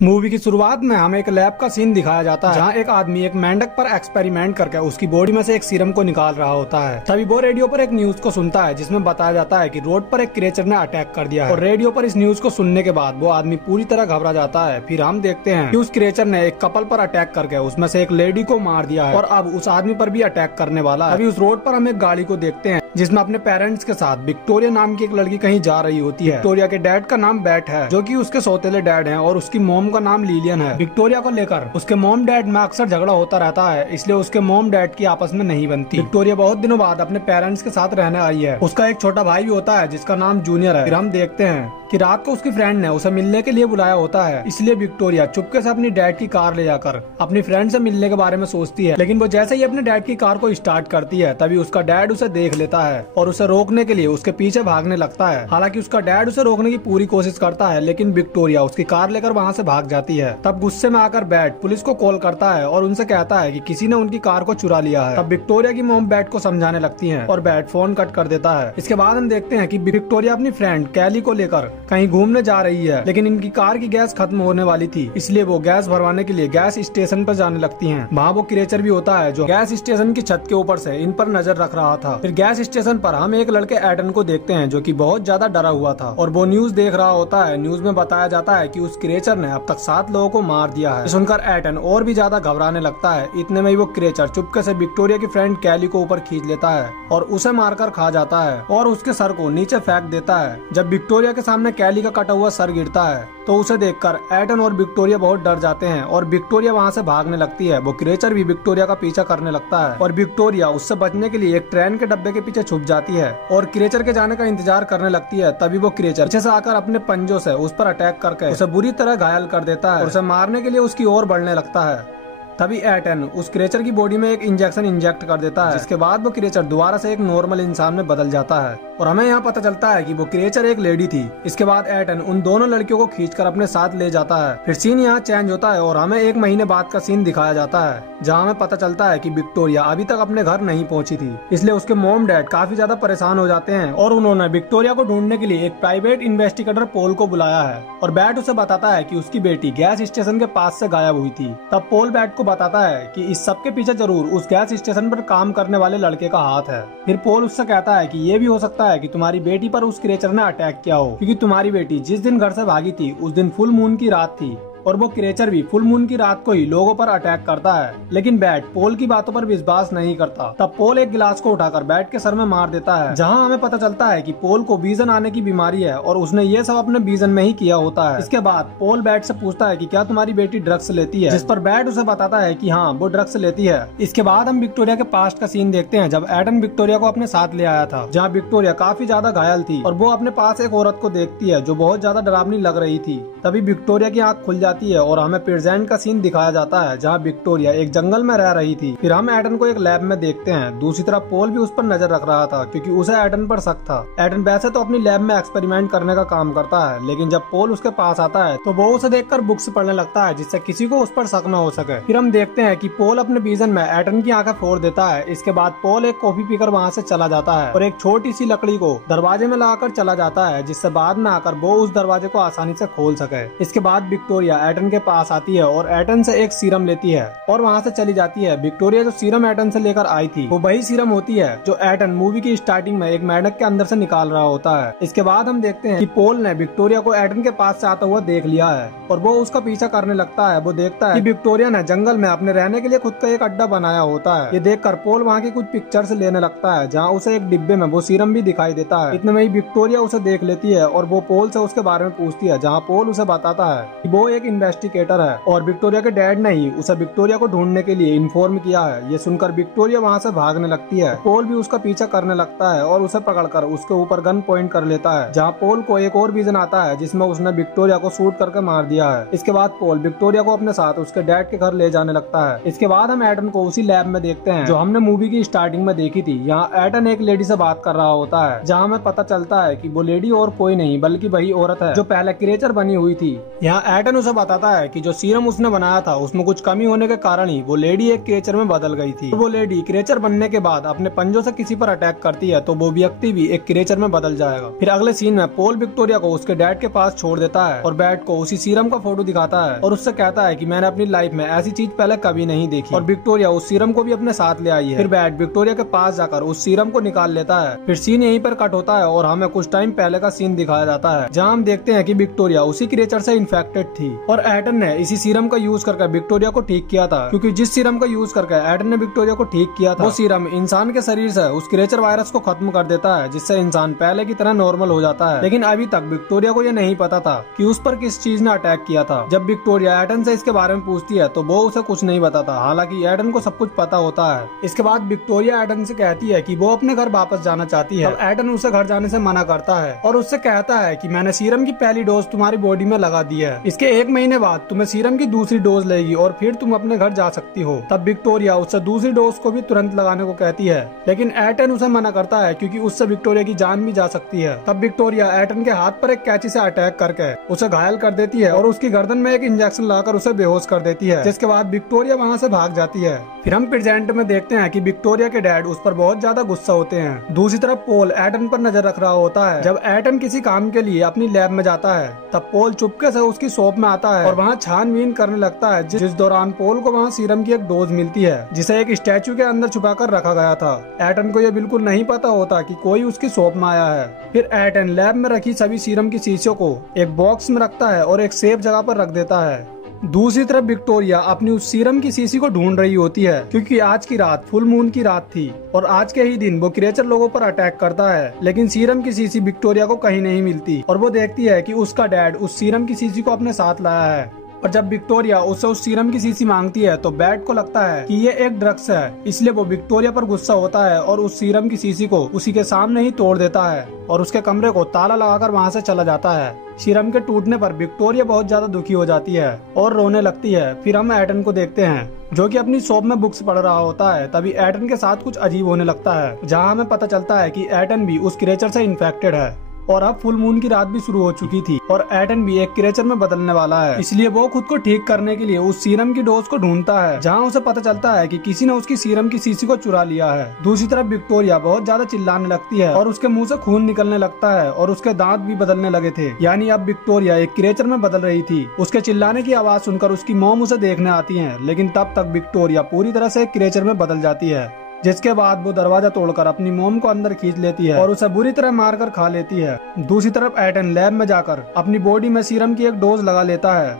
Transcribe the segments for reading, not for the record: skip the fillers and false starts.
Movie की शुरुआत में हमें एक लैब का सीन दिखाया जाता है जहाँ एक आदमी एक मेंढक पर एक्सपेरिमेंट करके उसकी बॉडी में से एक सीरम को निकाल रहा होता है। तभी वो रेडियो पर एक न्यूज को सुनता है जिसमें बताया जाता है कि रोड पर एक क्रिएचर ने अटैक कर दिया है। और रेडियो पर इस न्यूज को सुनने के बाद वो आदमी पूरी तरह घबरा जाता है। फिर हम देखते हैं कि उस क्रिएचर ने एक कपल पर अटैक करके उसमें से एक लेडी को मार दिया है और अब उस आदमी पर भी अटैक करने वाला है। अभी उस रोड पर हम एक गाड़ी को देखते हैं जिसमें अपने पेरेंट्स के साथ विक्टोरिया नाम की एक लड़की कहीं जा रही होती है। विक्टोरिया के डैड का नाम बैट है जो कि उसके सौतेले डैड हैं और उसकी मॉम का नाम लिलियन है। विक्टोरिया को लेकर उसके मॉम डैड में अक्सर झगड़ा होता रहता है, इसलिए उसके मॉम डैड की आपस में नहीं बनती। विक्टोरिया बहुत दिनों बाद अपने पेरेंट्स के साथ रहने आई है। उसका एक छोटा भाई भी होता है जिसका नाम जूनियर है। फिर हम देखते हैं कि रात को उसकी फ्रेंड ने उसे मिलने के लिए बुलाया होता है, इसलिए विक्टोरिया चुपके से अपनी डैड की कार ले जाकर अपनी फ्रेंड से मिलने के बारे में सोचती है। लेकिन वो जैसे ही अपने डैड की कार को स्टार्ट करती है तभी उसका डैड उसे देख लेता है और उसे रोकने के लिए उसके पीछे भागने लगता है। हालांकि उसका डैड उसे रोकने की पूरी कोशिश करता है लेकिन विक्टोरिया उसकी कार लेकर वहाँ से भाग जाती है। तब गुस्से में आकर बैट पुलिस को कॉल करता है और उनसे कहता है कि किसी ने उनकी कार को चुरा लिया है। तब विक्टोरिया की मॉम बैट को समझाने लगती है और बैट फोन कट कर देता है। इसके बाद हम देखते हैं कि विक्टोरिया अपनी फ्रेंड कैली को लेकर कहीं घूमने जा रही है, लेकिन इनकी कार की गैस खत्म होने वाली थी, इसलिए वो गैस भरवाने के लिए गैस स्टेशन पर जाने लगती हैं। वहाँ वो क्रिएचर भी होता है जो गैस स्टेशन की छत के ऊपर से इन पर नजर रख रहा था। फिर गैस स्टेशन पर हम एक लड़के एडन को देखते हैं जो कि बहुत ज्यादा डरा हुआ था और वो न्यूज देख रहा होता है। न्यूज में बताया जाता है कि उस क्रिएचर ने अब तक 7 लोगों को मार दिया है। सुनकर एडन और भी ज्यादा घबराने लगता है। इतने में ही वो क्रिएचर चुपके से विक्टोरिया की फ्रेंड कैली को ऊपर खींच लेता है और उसे मारकर खा जाता है और उसके सर को नीचे फेंक देता है। जब विक्टोरिया के सामने कैली का कटा हुआ सर गिरता है तो उसे देखकर एडन और विक्टोरिया बहुत डर जाते हैं और विक्टोरिया वहाँ से भागने लगती है। वो क्रिएचर भी विक्टोरिया का पीछा करने लगता है और विक्टोरिया उससे बचने के लिए एक ट्रेन के डब्बे के पीछे छुप जाती है और क्रिएचर के जाने का इंतजार करने लगती है। तभी वो क्रिएचर पीछे से आकर अपने पंजों से उस पर अटैक करके उसे बुरी तरह घायल कर देता है और उसे मारने के लिए उसकी ओर बढ़ने लगता है। तभी एटन उस क्रिएचर की बॉडी में एक इंजेक्शन इंजेक्ट कर देता है, जिसके बाद वो क्रिएचर दोबारा से एक नॉर्मल इंसान में बदल जाता है और हमें यहाँ पता चलता है कि वो क्रिएचर एक लेडी थी। इसके बाद एटन उन दोनों लड़कियों को खींचकर अपने साथ ले जाता है। फिर सीन यहाँ चेंज होता है और हमें 1 महीने बाद का सीन दिखाया जाता है जहाँ हमें पता चलता है कि विक्टोरिया अभी तक अपने घर नहीं पहुंची थी, इसलिए उसके मॉम डैड काफी ज्यादा परेशान हो जाते हैं और उन्होंने विक्टोरिया को ढूंढने के लिए एक प्राइवेट इन्वेस्टिगेटर पोल को बुलाया है और बैट उसे बताता है कि उसकी बेटी गैस स्टेशन के पास से गायब हुई थी। तब पोल बैट को बताता है कि इस सब के पीछे जरूर उस गैस स्टेशन पर काम करने वाले लड़के का हाथ है। फिर पोल उससे कहता है कि ये भी हो सकता है कि तुम्हारी बेटी पर उस क्रिएचर ने अटैक किया हो, क्योंकि तुम्हारी बेटी जिस दिन घर से भागी थी उस दिन फुल मून की रात थी और वो क्रिएचर भी फुल मून की रात को ही लोगों पर अटैक करता है। लेकिन बैट पोल की बातों पर विश्वास नहीं करता। तब पोल एक गिलास को उठाकर बैट के सर में मार देता है, जहां हमें पता चलता है कि पोल को विजन आने की बीमारी है और उसने ये सब अपने विजन में ही किया होता है। इसके बाद पोल बैट से पूछता है कि क्या तुम्हारी बेटी ड्रग्स लेती है, जिस पर बैट उसे बताता है कि हाँ वो ड्रग्स लेती है। इसके बाद हम विक्टोरिया के पास्ट का सीन देखते हैं जब एडन विक्टोरिया को अपने साथ ले आया था, जहाँ विक्टोरिया काफी ज्यादा घायल थी और वो अपने पास एक औरत को देखती है जो बहुत ज्यादा डरावनी लग रही थी। तभी विक्टोरिया की आंख खुल जाती है और हमें प्रेजेंट का सीन दिखाया जाता है जहाँ विक्टोरिया एक जंगल में रह रही थी। फिर हम एडन को एक लैब में देखते हैं। दूसरी तरफ पोल भी उस पर नजर रख रहा था क्योंकि उसे एडन पर शक था। एडन वैसे तो अपनी लैब में एक्सपेरिमेंट करने का काम करता है, लेकिन जब पोल उसके पास आता है तो वो उसे देखकर बुक्स पढ़ने लगता है जिससे किसी को उस पर शक न हो सके। फिर हम देखते हैं कि पोल अपने विजन में एडन की आंखें फोड़ देता है। इसके बाद पोल एक कॉफी पीकर वहाँ से चला जाता है और एक छोटी सी लकड़ी को दरवाजे में लगाकर चला जाता है, जिससे बाद में आकर वो उस दरवाजे को आसानी से खोल सके। इसके बाद विक्टोरिया एडन के पास आती है और एटन से एक सीरम लेती है और वहाँ से चली जाती है। विक्टोरिया जो सीरम एटन से लेकर आई थी वो वही सीरम होती है जो एटन मूवी की स्टार्टिंग में एक मेंढक के अंदर से निकाल रहा होता है। इसके बाद हम देखते हैं कि पोल ने विक्टोरिया को एटन के पास से आता हुआ देख लिया है और वो उसका पीछा करने लगता है। वो देखता है कि विक्टोरिया ने जंगल में अपने रहने के लिए खुद का एक अड्डा बनाया होता है। ये देखकर पोल वहाँ की कुछ पिक्चर्स लेने लगता है जहाँ उसे एक डिब्बे में वो सीरम भी दिखाई देता है। इतने में ही विक्टोरिया उसे देख लेती है और वो पोल से उसके बारे में पूछती है, जहाँ पोल उसे बताता है कि वो एक इन्वेस्टिगेटर है और विक्टोरिया के डैड ने ही उसे विक्टोरिया को ढूंढने के लिए इन्फॉर्म किया है। ये सुनकर विक्टोरिया वहाँ से भागने लगती है। पोल भी उसका पीछा करने लगता है और उसे पकड़कर उसके ऊपर गन पॉइंट कर लेता है, जहाँ पोल को एक और विजन आता है जिसमें उसने विक्टोरिया को शूट करके मार दिया है। इसके बाद पोल विक्टोरिया को अपने साथ उसके डैड के घर ले जाने लगता है। इसके बाद हम एटन को उसी लैब में देखते हैं जो हमने मूवी की स्टार्टिंग में देखी थी। यहाँ एटन एक लेडी से बात कर रहा होता है, जहाँ हमें पता चलता है कि वो लेडी और कोई नहीं बल्कि वही औरत है जो पहले क्रिएचर बनी हुई थी। यहाँ एटन उसे बताता है कि जो सीरम उसने बनाया था उसमें कुछ कमी होने के कारण ही वो लेडी एक क्रिएचर में बदल गई थी। वो लेडी क्रिएचर बनने के बाद अपने पंजों से किसी पर अटैक करती है तो वो व्यक्ति भी एक क्रिएचर में बदल जाएगा। फिर अगले सीन में पॉल विक्टोरिया को उसके डैड के पास छोड़ देता है और बैट को उसी सीरम का फोटो दिखाता है और उससे कहता है कि मैंने अपनी लाइफ में ऐसी चीज पहले कभी नहीं देखी, और विक्टोरिया उस सीरम को भी अपने साथ ले आई है। फिर बैट विक्टोरिया के पास जाकर उस सीरम को निकाल लेता है। फिर सीन यहीं पर कट होता है और हमें कुछ टाइम पहले का सीन दिखाया जाता है जहाँ हम देखते हैं कि विक्टोरिया उसी क्रिएचर से इन्फेक्टेड थी और एटन ने इसी सीरम का यूज करके विक्टोरिया को ठीक किया था, क्योंकि जिस सीरम का यूज करके एटन ने विक्टोरिया को ठीक किया था वो सीरम इंसान के शरीर से उस क्रिएचर वायरस को खत्म कर देता है, जिससे इंसान पहले की तरह नॉर्मल हो जाता है। लेकिन अभी तक विक्टोरिया को यह नहीं पता था कि उस पर किस चीज ने अटैक किया था। जब विक्टोरिया एटन से इसके बारे में पूछती है तो वो उसे कुछ नहीं बताता, हालांकि एटन को सब कुछ पता होता है। इसके बाद विक्टोरिया एटन से कहती है कि वो अपने घर वापस जाना चाहती है। एटन उसे घर जाने से मना करता है और उससे कहता है कि मैंने सीरम की पहली डोज तुम्हारी बॉडी में लगा दी है, इसके 1 महीने बाद तुम्हें सीरम की दूसरी डोज लेगी और फिर तुम अपने घर जा सकती हो। तब विक्टोरिया उससे दूसरी डोज को भी तुरंत लगाने को कहती है, लेकिन एटन उसे मना करता है क्योंकि उससे विक्टोरिया की जान भी जा सकती है। तब विक्टोरिया एटन के हाथ पर एक कैंची से अटैक करके उसे घायल कर देती है और उसकी गर्दन में एक इंजेक्शन लगाकर उसे बेहोश कर देती है, जिसके बाद विक्टोरिया वहाँ से भाग जाती है। फिर हम प्रेजेंट में देखते हैं कि विक्टोरिया के डैड उस पर बहुत ज्यादा गुस्सा होते हैं। दूसरी तरफ पोल एटन पर नजर रख रहा होता है। जब एटन किसी काम के लिए अपनी लैब में जाता है तब पोल चुपके से उसकी शॉप में आता है और वहाँ छानबीन करने लगता है, जिस दौरान पोल को वहाँ सीरम की एक डोज मिलती है जिसे एक स्टैचू के अंदर छुपा कर रखा गया था। एटन को यह बिल्कुल नहीं पता होता कि कोई उसकी शॉप में आया है। फिर एटन लैब में रखी सभी सीरम की शीशियों को एक बॉक्स में रखता है और एक सेफ जगह पर रख देता है। दूसरी तरफ विक्टोरिया अपनी उस सीरम की शीशी को ढूंढ रही होती है, क्योंकि आज की रात फुल मून की रात थी और आज के ही दिन वो क्रिएचर लोगों पर अटैक करता है। लेकिन सीरम की शीशी विक्टोरिया को कहीं नहीं मिलती और वो देखती है कि उसका डैड उस सीरम की शीशी को अपने साथ लाया है। और जब विक्टोरिया उससे उस सीरम की शीशी मांगती है तो बैट को लगता है कि ये एक ड्रग्स है, इसलिए वो विक्टोरिया पर गुस्सा होता है और उस सीरम की शीशी को उसी के सामने ही तोड़ देता है और उसके कमरे को ताला लगाकर वहाँ से चला जाता है। सीरम के टूटने पर विक्टोरिया बहुत ज्यादा दुखी हो जाती है और रोने लगती है। फिर हम एटन को देखते हैं जो कि अपनी शॉप में बुक्स पढ़ रहा होता है। तभी एटन के साथ कुछ अजीब होने लगता है, जहाँ हमें पता चलता है कि एटन भी उस क्रिएचर से इन्फेक्टेड है और अब फुल मून की रात भी शुरू हो चुकी थी और एटन भी एक क्रिएचर में बदलने वाला है, इसलिए वो खुद को ठीक करने के लिए उस सीरम की डोज को ढूंढता है, जहां उसे पता चलता है कि किसी ने उसकी सीरम की शीशी को चुरा लिया है। दूसरी तरफ विक्टोरिया बहुत ज्यादा चिल्लाने लगती है और उसके मुंह से खून निकलने लगता है और उसके दांत भी बदलने लगे थे, यानी अब विक्टोरिया एक क्रिएचर में बदल रही थी। उसके चिल्लाने की आवाज सुनकर उसकी मॉम उसे देखने आती है, लेकिन तब तक विक्टोरिया पूरी तरह से एक क्रिएचर में बदल जाती है, जिसके बाद वो दरवाजा तोड़कर अपनी मोम को अंदर खींच लेती है और उसे बुरी तरह मारकर खा लेती है। दूसरी तरफ एटन लैब में जाकर अपनी बॉडी में सीरम की एक डोज लगा लेता है।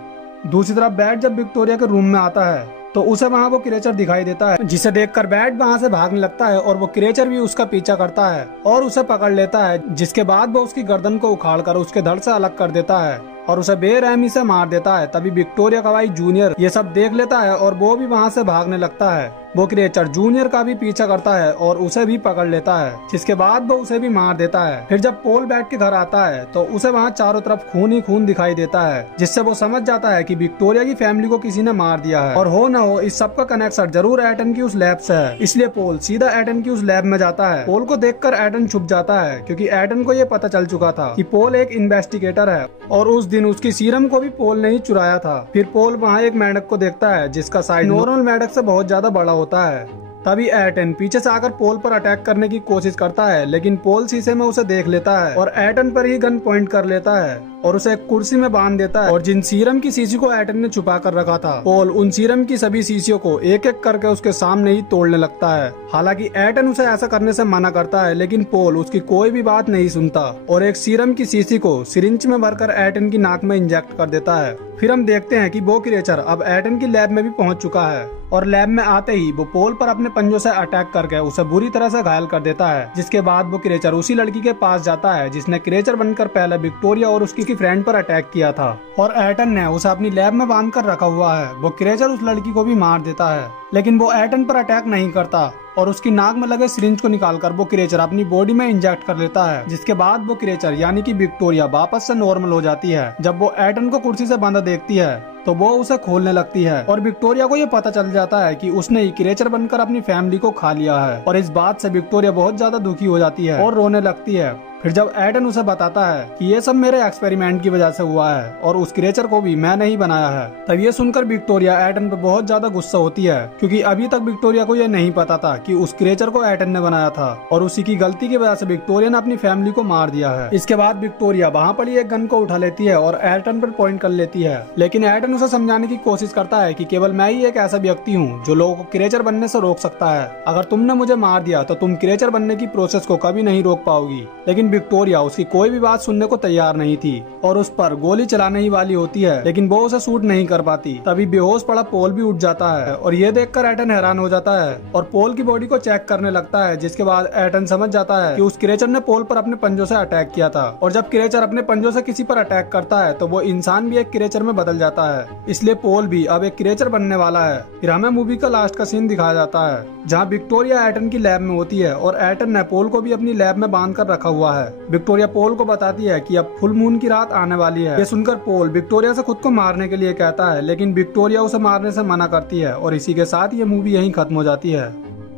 दूसरी तरफ बैट जब विक्टोरिया के रूम में आता है तो उसे वहाँ वो क्रिएचर दिखाई देता है, जिसे देखकर बैट वहाँ से भागने लगता है और वो क्रिएचर भी उसका पीछा करता है और उसे पकड़ लेता है, जिसके बाद वो उसकी गर्दन को उखाड़कर उसके धड़ से अलग कर देता है और उसे बेरहमी से मार देता है। तभी विक्टोरिया का भाई जूनियर ये सब देख लेता है और वो भी वहाँ से भागने लगता है। वो क्रिएचर जूनियर का भी पीछा करता है और उसे भी पकड़ लेता है, जिसके बाद वो उसे भी मार देता है। फिर जब पोल बैट के घर आता है तो उसे वहाँ चारों तरफ खून ही खून दिखाई देता है, जिससे वो समझ जाता है कि विक्टोरिया की फैमिली को किसी ने मार दिया है और हो न हो इस सब का कनेक्शन जरूर एटन की उस लैब से है। इसलिए पोल सीधा एटन की उस लैब में जाता है। पोल को देखकर एटन छुप जाता है, क्योंकि एटन को ये पता चल चुका था कि पोल एक इन्वेस्टिगेटर है और उस दिन उसकी सीरम को भी पोल ने ही चुराया था। फिर पोल वहाँ एक मेंढक को देखता है जिसका साइज नॉर्मल मेंढक से बहुत ज्यादा बड़ा होता है। तभी एटन पीछे से आकर पोल पर अटैक करने की कोशिश करता है, लेकिन पोल शीशे में उसे देख लेता है और एटन पर ही गन पॉइंट कर लेता है और उसे एक कुर्सी में बांध देता है। और जिन सीरम की शीशी को एटन ने छुपा कर रखा था, पोल उन सीरम की सभी शीशियों को एक एक करके उसके सामने ही तोड़ने लगता है। हालांकि एटन उसे ऐसा करने से मना करता है, लेकिन पोल उसकी कोई भी बात नहीं सुनता और एक सीरम की शीशी को सिरिंज में भरकर एटन की नाक में इंजेक्ट कर देता है। फिर हम देखते हैं कि वो क्रिएचर अब एटन की लैब में भी पहुंच चुका है और लैब में आते ही वो पोल पर अपने पंजों से अटैक करके उसे बुरी तरह से घायल कर देता है, जिसके बाद वो क्रिएचर उसी लड़की के पास जाता है जिसने क्रिएचर बनकर पहले विक्टोरिया और उसकी फ्रेंड पर अटैक किया था और एटन ने उसे अपनी लैब में बांध कर रखा हुआ है। वो क्रिएचर उस लड़की को भी मार देता है, लेकिन वो एटन पर अटैक नहीं करता और उसकी नाक में लगे सिरिंज को निकालकर वो क्रिएचर अपनी बॉडी में इंजेक्ट कर लेता है, जिसके बाद वो क्रिएचर यानी कि विक्टोरिया वापस से नॉर्मल हो जाती है। जब वो एटन को कुर्सी से बंधा देखती है तो वो उसे खोलने लगती है और विक्टोरिया को ये पता चल जाता है कि उसने ही क्रिएचर बनकर अपनी फैमिली को खा लिया है और इस बात से विक्टोरिया बहुत ज्यादा दुखी हो जाती है और रोने लगती है। फिर जब एडन उसे बताता है कि ये सब मेरे एक्सपेरिमेंट की वजह से हुआ है और उस क्रिएचर को भी मैंने ही बनाया है, तब ये सुनकर विक्टोरिया एडन पे बहुत ज्यादा गुस्सा होती है, क्योंकि अभी तक विक्टोरिया को ये नहीं पता था कि उस क्रिएचर को एडन ने बनाया था और उसी की गलती की वजह से विक्टोरिया ने अपनी फैमिली को मार दिया है। इसके बाद विक्टोरिया वहाँ पड़ी एक गन को उठा लेती है और एडन पर पॉइंट कर लेती है, लेकिन एडन उसे समझाने की कोशिश करता है कि केवल मैं ही एक ऐसा व्यक्ति हूँ जो लोगों को क्रिएचर बनने से रोक सकता है। अगर तुमने मुझे मार दिया तो तुम क्रिएचर बनने की प्रोसेस को कभी नहीं रोक पाओगी। लेकिन विक्टोरिया उसकी कोई भी बात सुनने को तैयार नहीं थी और उस पर गोली चलाने ही वाली होती है, लेकिन वो उसे शूट नहीं कर पाती। तभी बेहोश पड़ा पोल भी उठ जाता है और ये देखकर एडन हैरान हो जाता है और पोल की बॉडी को चेक करने लगता है, जिसके बाद एडन समझ जाता है कि उस क्रिएचर ने पोल पर अपने पंजों से अटैक किया था और जब क्रिएचर अपने पंजों से किसी पर अटैक करता है तो वो इंसान भी एक क्रिएचर में बदल जाता है, इसलिए पोल भी अब एक क्रिएचर बनने वाला है। फिर हमें मूवी का लास्ट का सीन दिखाया जाता है जहाँ विक्टोरिया एडन की लैब में होती है और एडन ने पोल को भी अपनी लैब में बांध कर रखा हुआ है। विक्टोरिया पोल को बताती है कि अब फुल मून की रात आने वाली है। ये सुनकर पोल विक्टोरिया से खुद को मारने के लिए कहता है, लेकिन विक्टोरिया उसे मारने से मना करती है और इसी के साथ ये मूवी यहीं खत्म हो जाती है।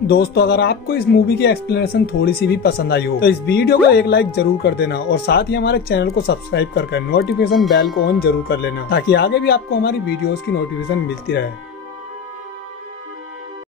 दोस्तों, अगर आपको इस मूवी की एक्सप्लेनेशन थोड़ी सी भी पसंद आई हो तो इस वीडियो को एक लाइक जरूर कर देना और साथ ही हमारे चैनल को सब्सक्राइब कर नोटिफिकेशन बेल को ऑन जरूर कर लेना, ताकि आगे भी आपको हमारी वीडियोस की नोटिफिकेशन मिलती रहे।